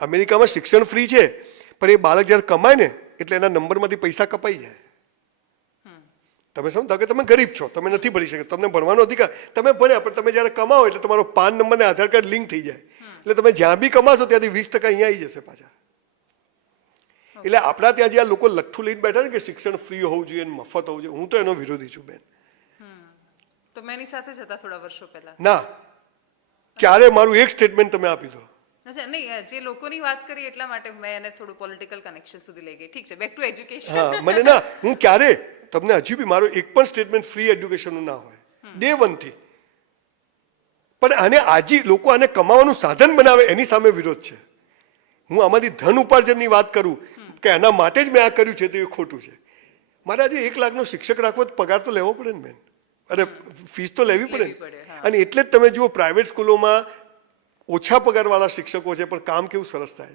અમેરિકામાં શિક્ષણ ફ્રી છે, પણ એ બાળક જ્યારે કમાય ને એટલે એના નંબરમાંથી પૈસા કપાઈ જાય. તમે સમજો કે તમે ગરીબ છો, તમે નથી ભણી શકે, તમને ભણવાનો અધિકાર, તમે ભણ્યા, પણ તમે જ્યારે કમાવો એટલે તમારો પાન નંબર ને આધાર કાર્ડ લિંક થઈ જાય, એટલે તમે જ્યાં બી કમાશો ત્યાંથી 20% અહીંયા આવી જશે પાછા. એટલે આપણા ત્યાં જે આ લોકો લઠ્ઠું લઈને બેઠા ને કે શિક્ષણ ફ્રી હોવું જોઈએ, મફત હોવું જોઈએ, હું તો એનો વિરોધી છું બેન. તો મેં એની સાથે જ હતા થોડા વર્ષો પહેલા. ના, ક્યારે મારું એક સ્ટેટમેન્ટ તમે આપી દો. અચ્છા, નહીં, જે લોકોની વાત કરી એટલા માટે મેં એને થોડું પોલિટિકલ કનેક્શન સુધી લઈ ગઈ. ઠીક છે, બેક ટુ એજ્યુકેશન. હા, મને ના, હું ક્યારે તમને હજી બી મારો એક પણ સ્ટેટમેન્ટ ફ્રી એડ્યુકેશનનું ના હોય, ડે 1 થી. પણ આને આજે લોકો આને કમાવાનું સાધન બનાવે એની સામે વિરોધ છે. હું આમાંથી ધન ઉપાર્જનની વાત કરું કે એના માટે જ મેં આ કર્યું છે તો એ ખોટું છે. મારે આજે 1 લાખનો શિક્ષક રાખવો તો પગાર તો લેવો પડે ને બેન, અરે ફીસ તો લેવી પડે ને. અને એટલે જ તમે જુઓ પ્રાઇવેટ સ્કૂલોમાં ઓછા પગારવાળા શિક્ષકો છે પણ કામ કેવું સરસ થાય.